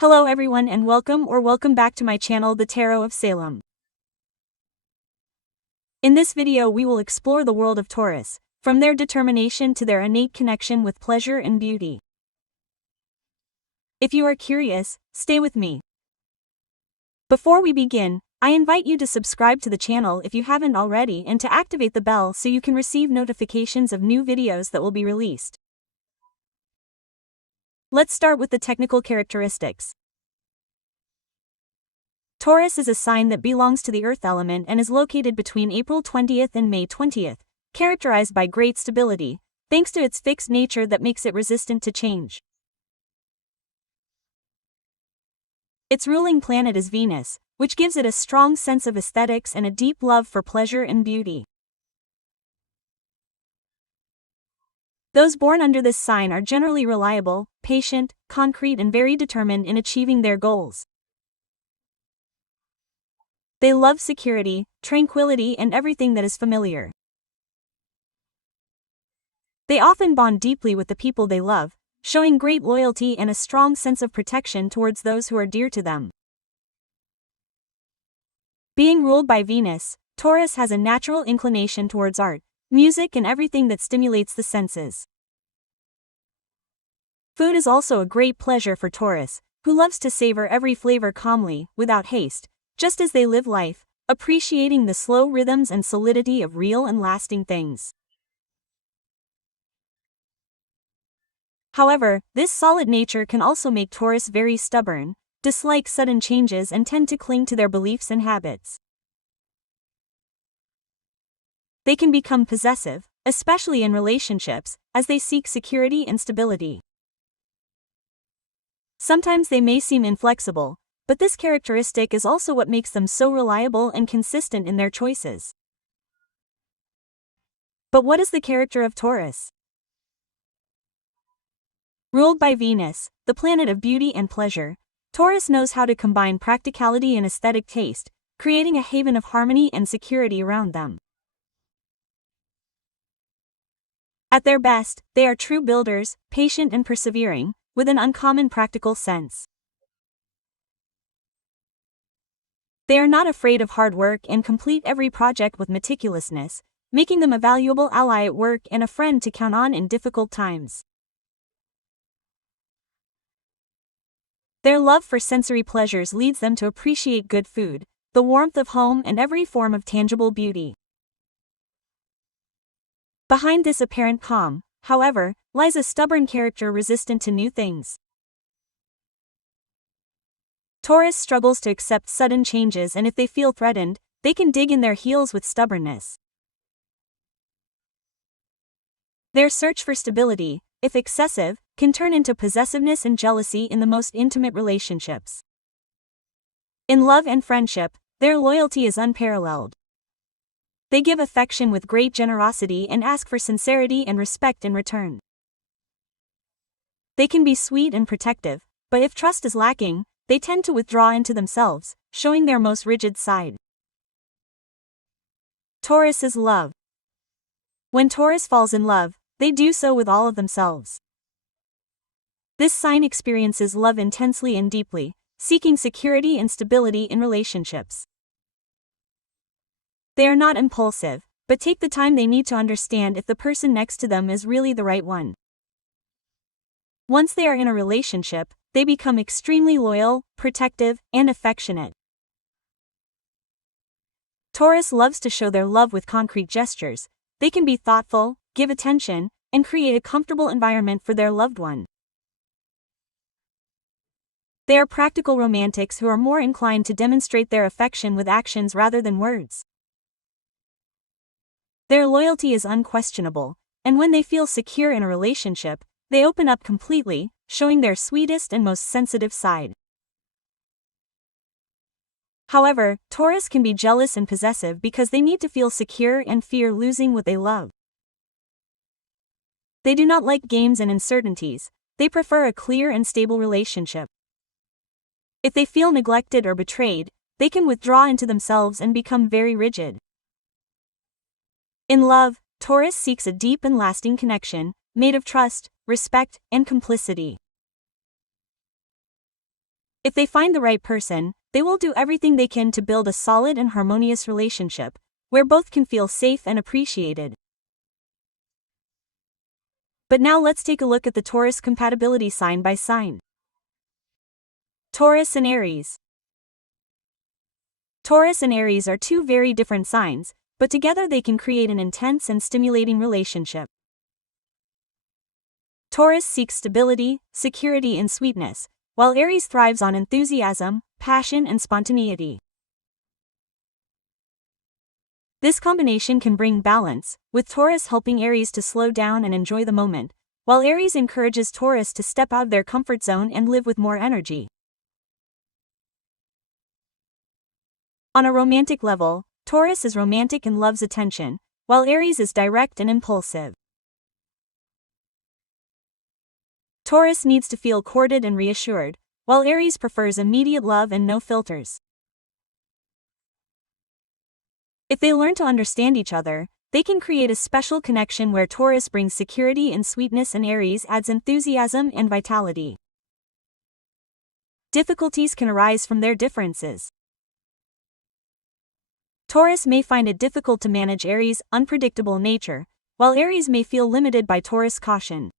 Hello everyone and welcome back to my channel The Tarot of Salem. In this video we will explore the world of Taurus, from their determination to their innate connection with pleasure and beauty. If you are curious, stay with me. Before we begin, I invite you to subscribe to the channel if you haven't already and to activate the bell so you can receive notifications of new videos that will be released. Let's start with the technical characteristics. Taurus is a sign that belongs to the earth element and is located between April 20th and May 20th, characterized by great stability, thanks to its fixed nature that makes it resistant to change. Its ruling planet is Venus, which gives it a strong sense of aesthetics and a deep love for pleasure and beauty. Those born under this sign are generally reliable, patient, concrete and very determined in achieving their goals. They love security, tranquility and everything that is familiar. They often bond deeply with the people they love, showing great loyalty and a strong sense of protection towards those who are dear to them. Being ruled by Venus, Taurus has a natural inclination towards art, music and everything that stimulates the senses. Food is also a great pleasure for Taurus, who loves to savor every flavor calmly, without haste, just as they live life, appreciating the slow rhythms and solidity of real and lasting things. However, this solid nature can also make Taurus very stubborn, dislike sudden changes and tend to cling to their beliefs and habits. They can become possessive, especially in relationships, as they seek security and stability. Sometimes they may seem inflexible, but this characteristic is also what makes them so reliable and consistent in their choices. But what is the character of Taurus? Ruled by Venus, the planet of beauty and pleasure, Taurus knows how to combine practicality and aesthetic taste, creating a haven of harmony and security around them. At their best, they are true builders, patient and persevering, with an uncommon practical sense. They are not afraid of hard work and complete every project with meticulousness, making them a valuable ally at work and a friend to count on in difficult times. Their love for sensory pleasures leads them to appreciate good food, the warmth of home and every form of tangible beauty. Behind this apparent calm, however, lies a stubborn character resistant to new things. Taurus struggles to accept sudden changes, and if they feel threatened, they can dig in their heels with stubbornness. Their search for stability, if excessive, can turn into possessiveness and jealousy in the most intimate relationships. In love and friendship, their loyalty is unparalleled. They give affection with great generosity and ask for sincerity and respect in return. They can be sweet and protective, but if trust is lacking, they tend to withdraw into themselves, showing their most rigid side. Taurus is love. When Taurus falls in love, they do so with all of themselves. This sign experiences love intensely and deeply, seeking security and stability in relationships. They are not impulsive, but take the time they need to understand if the person next to them is really the right one. Once they are in a relationship, they become extremely loyal, protective, and affectionate. Taurus loves to show their love with concrete gestures. They can be thoughtful, give attention, and create a comfortable environment for their loved one. They are practical romantics who are more inclined to demonstrate their affection with actions rather than words. Their loyalty is unquestionable, and when they feel secure in a relationship, they open up completely, showing their sweetest and most sensitive side. However, Taurus can be jealous and possessive because they need to feel secure and fear losing what they love. They do not like games and uncertainties. They prefer a clear and stable relationship. If they feel neglected or betrayed, they can withdraw into themselves and become very rigid. In love, Taurus seeks a deep and lasting connection, made of trust, respect, and complicity. If they find the right person, they will do everything they can to build a solid and harmonious relationship, where both can feel safe and appreciated. But now let's take a look at the Taurus compatibility sign by sign. Taurus and Aries. Taurus and Aries are two very different signs, but together they can create an intense and stimulating relationship. Taurus seeks stability, security, and sweetness, while Aries thrives on enthusiasm, passion, and spontaneity. This combination can bring balance, with Taurus helping Aries to slow down and enjoy the moment, while Aries encourages Taurus to step out of their comfort zone and live with more energy. On a romantic level, Taurus is romantic and loves attention, while Aries is direct and impulsive. Taurus needs to feel courted and reassured, while Aries prefers immediate love and no filters. If they learn to understand each other, they can create a special connection where Taurus brings security and sweetness and Aries adds enthusiasm and vitality. Difficulties can arise from their differences. Taurus may find it difficult to manage Aries' unpredictable nature, while Aries may feel limited by Taurus' caution.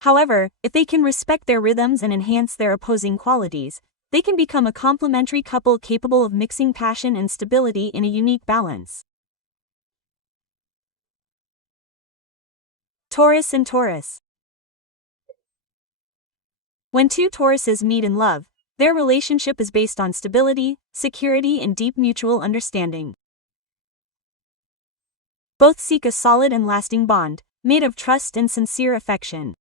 However, if they can respect their rhythms and enhance their opposing qualities, they can become a complementary couple capable of mixing passion and stability in a unique balance. Taurus and Taurus. When two Tauruses meet in love, their relationship is based on stability, security, and deep mutual understanding. Both seek a solid and lasting bond, made of trust and sincere affection.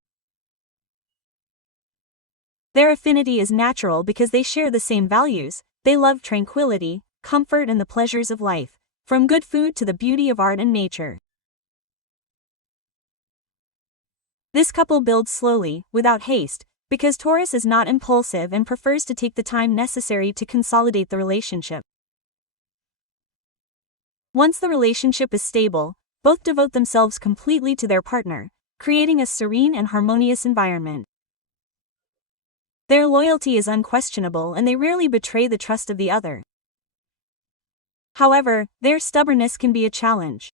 Their affinity is natural because they share the same values. They love tranquility, comfort, and the pleasures of life, from good food to the beauty of art and nature. This couple builds slowly, without haste, because Taurus is not impulsive and prefers to take the time necessary to consolidate the relationship. Once the relationship is stable, both devote themselves completely to their partner, creating a serene and harmonious environment. Their loyalty is unquestionable and they rarely betray the trust of the other. However, their stubbornness can be a challenge.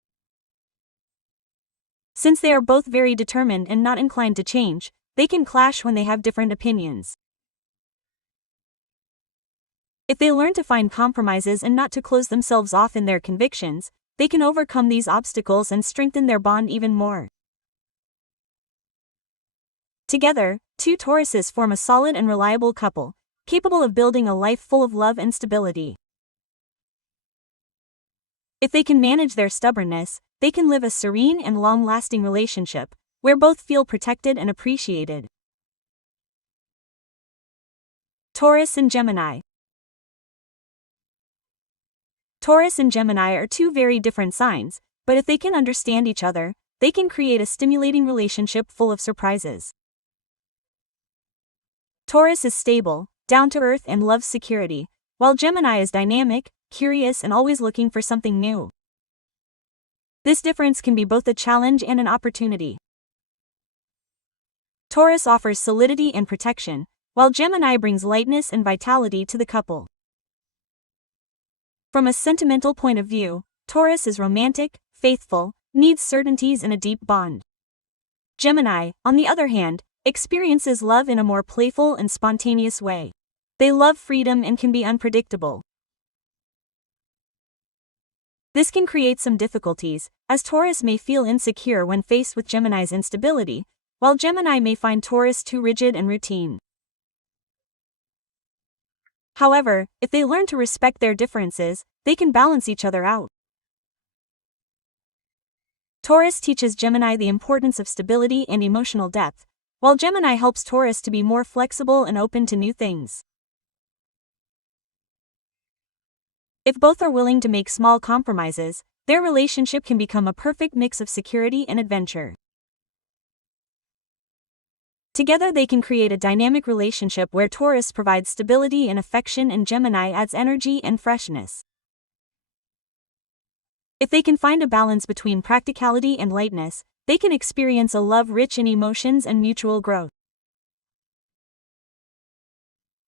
Since they are both very determined and not inclined to change, they can clash when they have different opinions. If they learn to find compromises and not to close themselves off in their convictions, they can overcome these obstacles and strengthen their bond even more. Together, two Tauruses form a solid and reliable couple, capable of building a life full of love and stability. If they can manage their stubbornness, they can live a serene and long-lasting relationship, where both feel protected and appreciated. Taurus and Gemini. Taurus and Gemini are two very different signs, but if they can understand each other, they can create a stimulating relationship full of surprises. Taurus is stable, down-to-earth, and loves security, while Gemini is dynamic, curious, and always looking for something new. This difference can be both a challenge and an opportunity. Taurus offers solidity and protection, while Gemini brings lightness and vitality to the couple. From a sentimental point of view, Taurus is romantic, faithful, needs certainties and a deep bond. Gemini, on the other hand, experiences love in a more playful and spontaneous way. They love freedom and can be unpredictable. This can create some difficulties, as Taurus may feel insecure when faced with Gemini's instability, while Gemini may find Taurus too rigid and routine. However, if they learn to respect their differences, they can balance each other out. Taurus teaches Gemini the importance of stability and emotional depth, while Gemini helps Taurus to be more flexible and open to new things. If both are willing to make small compromises, their relationship can become a perfect mix of security and adventure. Together they can create a dynamic relationship where Taurus provides stability and affection and Gemini adds energy and freshness. If they can find a balance between practicality and lightness, they can experience a love rich in emotions and mutual growth.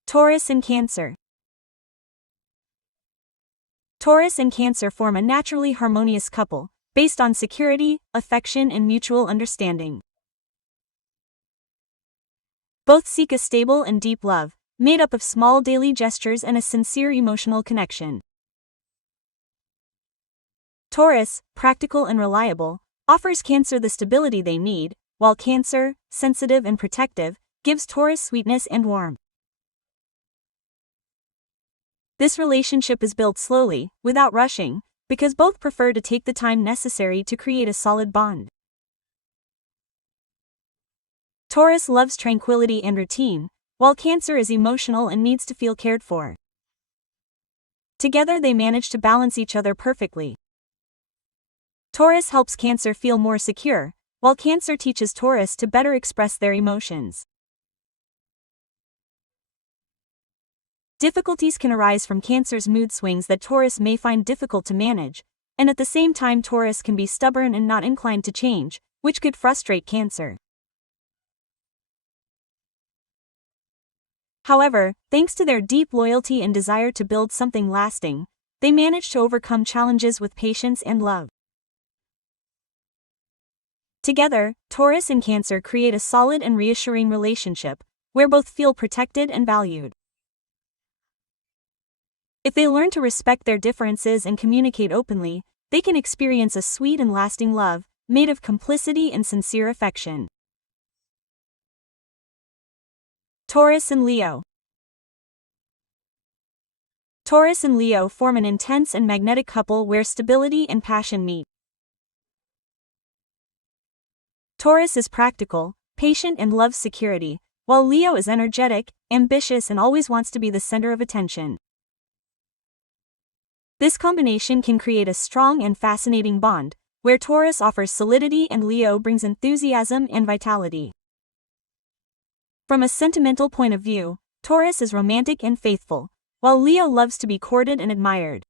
Taurus and Cancer. Taurus and Cancer form a naturally harmonious couple, based on security, affection, and mutual understanding. Both seek a stable and deep love, made up of small daily gestures and a sincere emotional connection. Taurus, practical and reliable, offers Cancer the stability they need, while Cancer, sensitive and protective, gives Taurus sweetness and warmth. This relationship is built slowly, without rushing, because both prefer to take the time necessary to create a solid bond. Taurus loves tranquility and routine, while Cancer is emotional and needs to feel cared for. Together they manage to balance each other perfectly. Taurus helps Cancer feel more secure, while Cancer teaches Taurus to better express their emotions. Difficulties can arise from Cancer's mood swings that Taurus may find difficult to manage, and at the same time Taurus can be stubborn and not inclined to change, which could frustrate Cancer. However, thanks to their deep loyalty and desire to build something lasting, they manage to overcome challenges with patience and love. Together, Taurus and Cancer create a solid and reassuring relationship, where both feel protected and valued. If they learn to respect their differences and communicate openly, they can experience a sweet and lasting love, made of complicity and sincere affection. Taurus and Leo. Taurus and Leo form an intense and magnetic couple where stability and passion meet. Taurus is practical, patient and loves security, while Leo is energetic, ambitious and always wants to be the center of attention. This combination can create a strong and fascinating bond, where Taurus offers solidity and Leo brings enthusiasm and vitality. From a sentimental point of view, Taurus is romantic and faithful, while Leo loves to be courted and admired.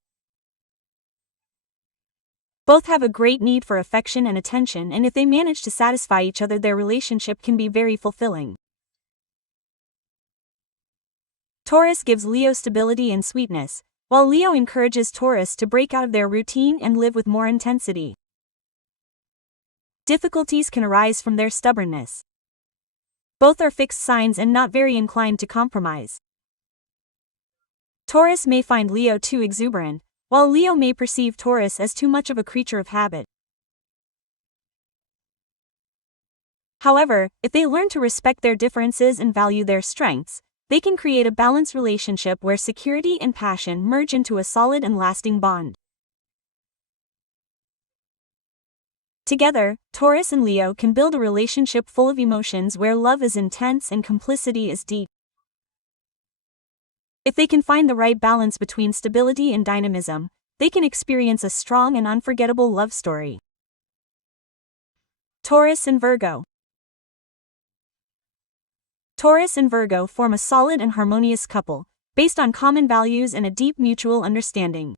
Both have a great need for affection and attention, and if they manage to satisfy each other, their relationship can be very fulfilling. Taurus gives Leo stability and sweetness, while Leo encourages Taurus to break out of their routine and live with more intensity. Difficulties can arise from their stubbornness. Both are fixed signs and not very inclined to compromise. Taurus may find Leo too exuberant, while Leo may perceive Taurus as too much of a creature of habit. However, if they learn to respect their differences and value their strengths, they can create a balanced relationship where security and passion merge into a solid and lasting bond. Together, Taurus and Leo can build a relationship full of emotions where love is intense and complicity is deep. If they can find the right balance between stability and dynamism, they can experience a strong and unforgettable love story. Taurus and Virgo. Taurus and Virgo form a solid and harmonious couple, based on common values and a deep mutual understanding.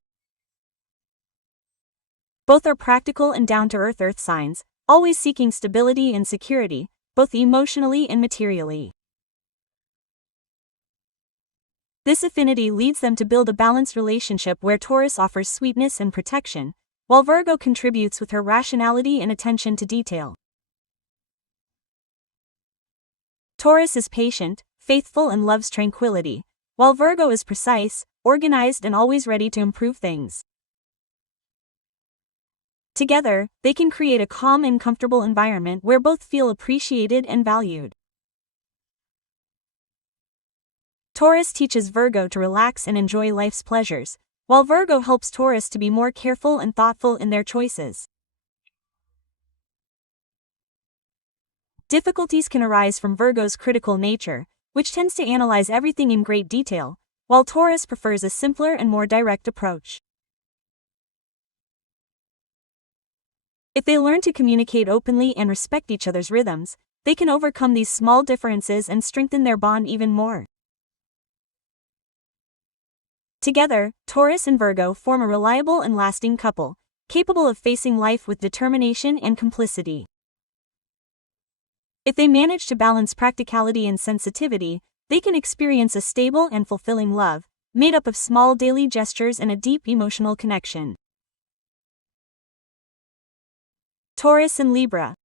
Both are practical and down-to-earth earth signs, always seeking stability and security, both emotionally and materially. This affinity leads them to build a balanced relationship where Taurus offers sweetness and protection, while Virgo contributes with her rationality and attention to detail. Taurus is patient, faithful and loves tranquility, while Virgo is precise, organized and always ready to improve things. Together, they can create a calm and comfortable environment where both feel appreciated and valued. Taurus teaches Virgo to relax and enjoy life's pleasures, while Virgo helps Taurus to be more careful and thoughtful in their choices. Difficulties can arise from Virgo's critical nature, which tends to analyze everything in great detail, while Taurus prefers a simpler and more direct approach. If they learn to communicate openly and respect each other's rhythms, they can overcome these small differences and strengthen their bond even more. Together, Taurus and Virgo form a reliable and lasting couple, capable of facing life with determination and complicity. If they manage to balance practicality and sensitivity, they can experience a stable and fulfilling love, made up of small daily gestures and a deep emotional connection. Taurus and Libra.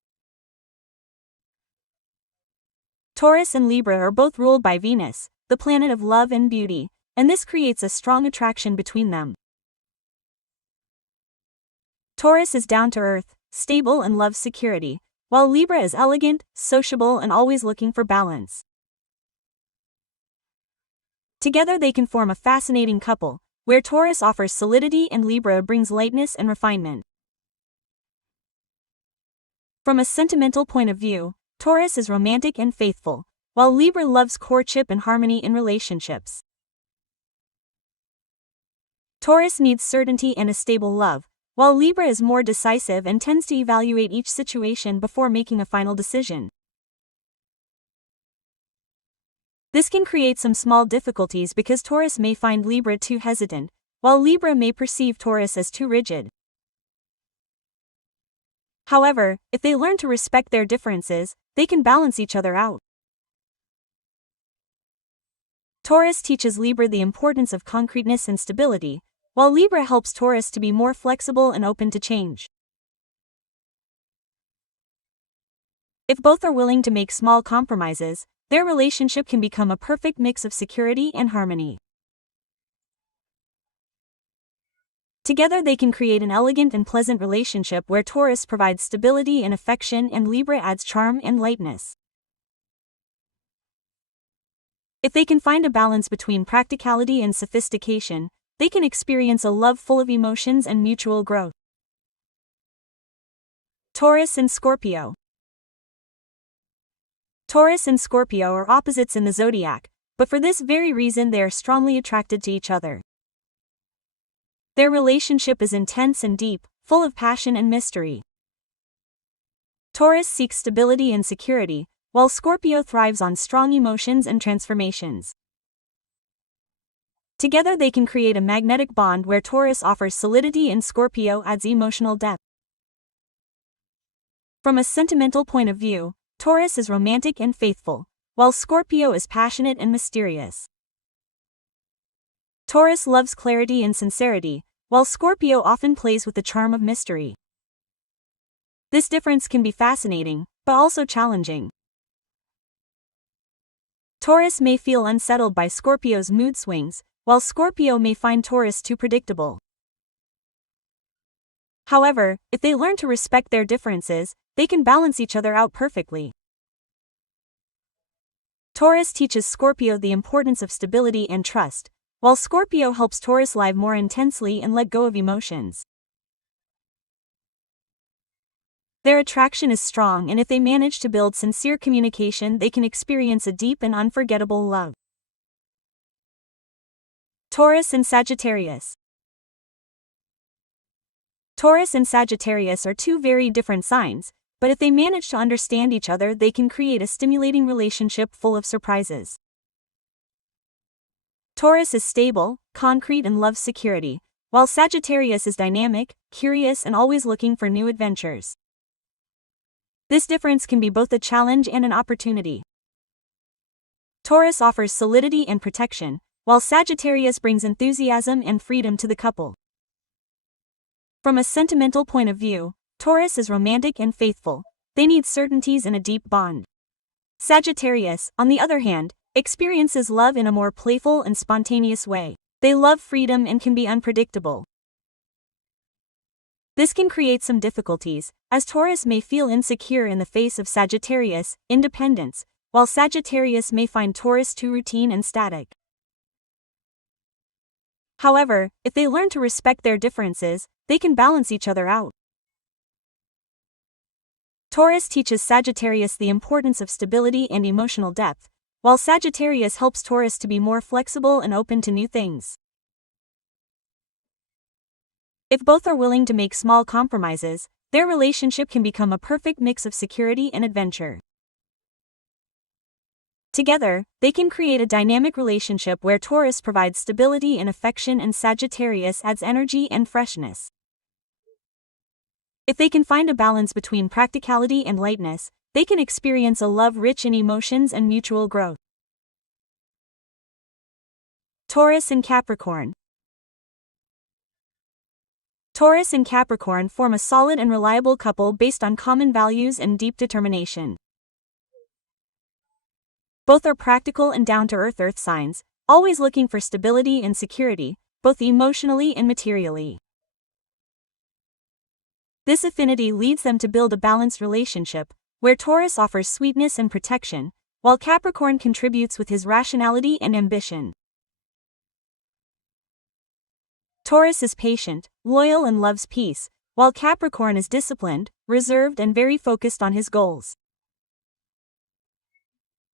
Taurus and Libra are both ruled by Venus, the planet of love and beauty, and this creates a strong attraction between them. Taurus is down to earth, stable and loves security, while Libra is elegant, sociable and always looking for balance. Together they can form a fascinating couple, where Taurus offers solidity and Libra brings lightness and refinement. From a sentimental point of view, Taurus is romantic and faithful, while Libra loves courtship and harmony in relationships. Taurus needs certainty and a stable love, while Libra is more decisive and tends to evaluate each situation before making a final decision. This can create some small difficulties because Taurus may find Libra too hesitant, while Libra may perceive Taurus as too rigid. However, if they learn to respect their differences, they can balance each other out. Taurus teaches Libra the importance of concreteness and stability, while Libra helps Taurus to be more flexible and open to change. If both are willing to make small compromises, their relationship can become a perfect mix of security and harmony. Together they can create an elegant and pleasant relationship where Taurus provides stability and affection and Libra adds charm and lightness. If they can find a balance between practicality and sophistication, they can experience a love full of emotions and mutual growth. Taurus and Scorpio. Taurus and Scorpio are opposites in the zodiac, but for this very reason they are strongly attracted to each other. Their relationship is intense and deep, full of passion and mystery. Taurus seeks stability and security, while Scorpio thrives on strong emotions and transformations. Together they can create a magnetic bond where Taurus offers solidity and Scorpio adds emotional depth. From a sentimental point of view, Taurus is romantic and faithful, while Scorpio is passionate and mysterious. Taurus loves clarity and sincerity, while Scorpio often plays with the charm of mystery. This difference can be fascinating, but also challenging. Taurus may feel unsettled by Scorpio's mood swings, while Scorpio may find Taurus too predictable. However, if they learn to respect their differences, they can balance each other out perfectly. Taurus teaches Scorpio the importance of stability and trust, while Scorpio helps Taurus live more intensely and let go of emotions. Their attraction is strong, and if they manage to build sincere communication, they can experience a deep and unforgettable love. Taurus and Sagittarius. Taurus and Sagittarius are two very different signs, but if they manage to understand each other, they can create a stimulating relationship full of surprises. Taurus is stable, concrete and loves security, while Sagittarius is dynamic, curious and always looking for new adventures. This difference can be both a challenge and an opportunity. Taurus offers solidity and protection, while Sagittarius brings enthusiasm and freedom to the couple. From a sentimental point of view, Taurus is romantic and faithful. They need certainties and a deep bond. Sagittarius, on the other hand, experiences love in a more playful and spontaneous way. They love freedom and can be unpredictable. This can create some difficulties, as Taurus may feel insecure in the face of Sagittarius' independence, while Sagittarius may find Taurus too routine and static. However, if they learn to respect their differences, they can balance each other out. Taurus teaches Sagittarius the importance of stability and emotional depth, while Sagittarius helps Taurus to be more flexible and open to new things. If both are willing to make small compromises, their relationship can become a perfect mix of security and adventure. Together, they can create a dynamic relationship where Taurus provides stability and affection and Sagittarius adds energy and freshness. If they can find a balance between practicality and lightness, they can experience a love rich in emotions and mutual growth. Taurus and Capricorn. Taurus and Capricorn form a solid and reliable couple based on common values and deep determination. Both are practical and down-to-earth earth signs, always looking for stability and security, both emotionally and materially. This affinity leads them to build a balanced relationship, where Taurus offers sweetness and protection, while Capricorn contributes with his rationality and ambition. Taurus is patient, loyal and loves peace, while Capricorn is disciplined, reserved and very focused on his goals.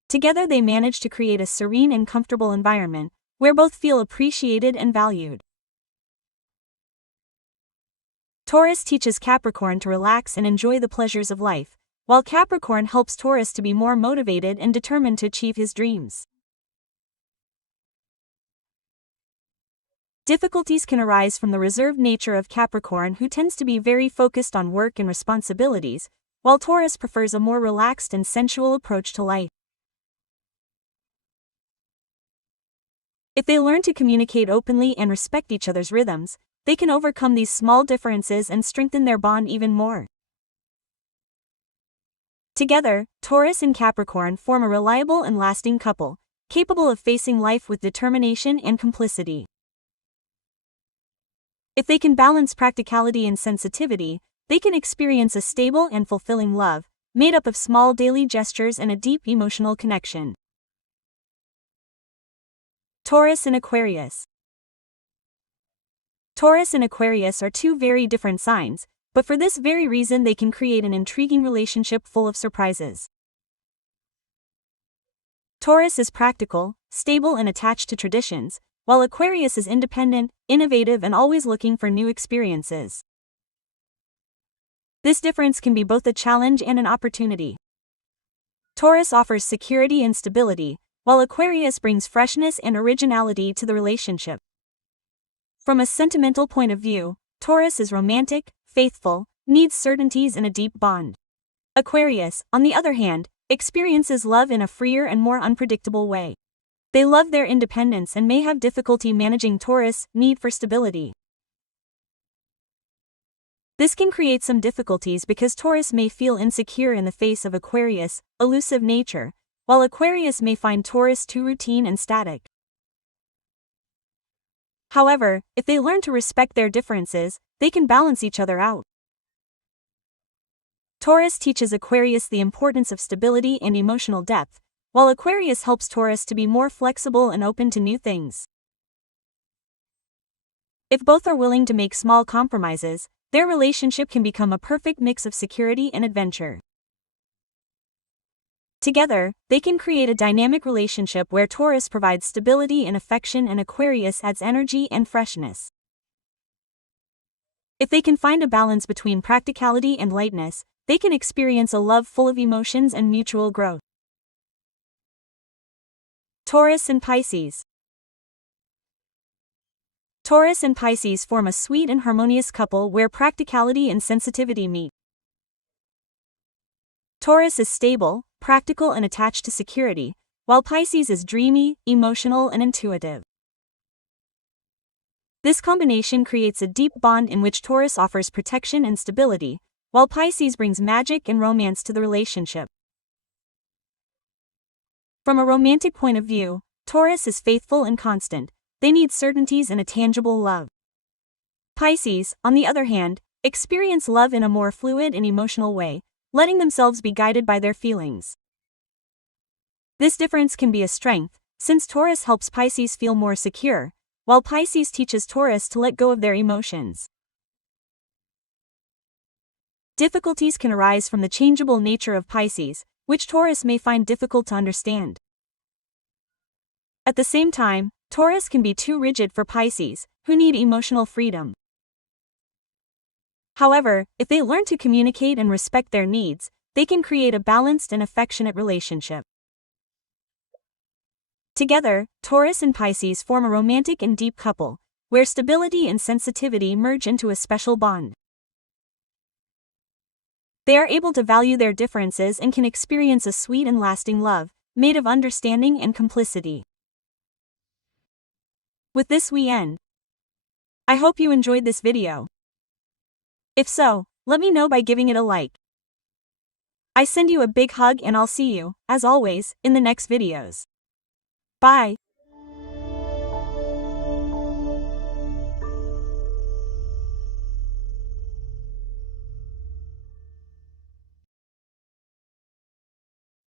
Together they manage to create a serene and comfortable environment, where both feel appreciated and valued. Taurus teaches Capricorn to relax and enjoy the pleasures of life, while Capricorn helps Taurus to be more motivated and determined to achieve his dreams. Difficulties can arise from the reserved nature of Capricorn, who tends to be very focused on work and responsibilities, while Taurus prefers a more relaxed and sensual approach to life. If they learn to communicate openly and respect each other's rhythms, they can overcome these small differences and strengthen their bond even more. Together, Taurus and Capricorn form a reliable and lasting couple, capable of facing life with determination and complicity. If they can balance practicality and sensitivity, they can experience a stable and fulfilling love, made up of small daily gestures and a deep emotional connection. Taurus and Aquarius. Taurus and Aquarius are two very different signs, but for this very reason they can create an intriguing relationship full of surprises. Taurus is practical, stable and attached to traditions, while Aquarius is independent, innovative and always looking for new experiences. This difference can be both a challenge and an opportunity. Taurus offers security and stability, while Aquarius brings freshness and originality to the relationship. From a sentimental point of view, Taurus is romantic, faithful, needs certainties and a deep bond. Aquarius, on the other hand, experiences love in a freer and more unpredictable way. They love their independence and may have difficulty managing Taurus' need for stability. This can create some difficulties because Taurus may feel insecure in the face of Aquarius' elusive nature, while Aquarius may find Taurus too routine and static. However, if they learn to respect their differences, they can balance each other out. Taurus teaches Aquarius the importance of stability and emotional depth, while Aquarius helps Taurus to be more flexible and open to new things. If both are willing to make small compromises, their relationship can become a perfect mix of security and adventure. Together, they can create a dynamic relationship where Taurus provides stability and affection and Aquarius adds energy and freshness. If they can find a balance between practicality and lightness, they can experience a love full of emotions and mutual growth. Taurus and Pisces. Taurus and Pisces form a sweet and harmonious couple where practicality and sensitivity meet. Taurus is stable, practical and attached to security, while Pisces is dreamy, emotional and intuitive. This combination creates a deep bond in which Taurus offers protection and stability, while Pisces brings magic and romance to the relationship. From a romantic point of view, Taurus is faithful and constant. They need certainties and a tangible love. Pisces, on the other hand, experience love in a more fluid and emotional way, letting themselves be guided by their feelings. This difference can be a strength, since Taurus helps Pisces feel more secure, while Pisces teaches Taurus to let go of their emotions. Difficulties can arise from the changeable nature of Pisces, which Taurus may find difficult to understand. At the same time, Taurus can be too rigid for Pisces, who need emotional freedom. However, if they learn to communicate and respect their needs, they can create a balanced and affectionate relationship. Together, Taurus and Pisces form a romantic and deep couple, where stability and sensitivity merge into a special bond. They are able to value their differences and can experience a sweet and lasting love, made of understanding and complicity. With this we end. I hope you enjoyed this video. If so, let me know by giving it a like. I send you a big hug and I'll see you, as always, in the next videos. Bye.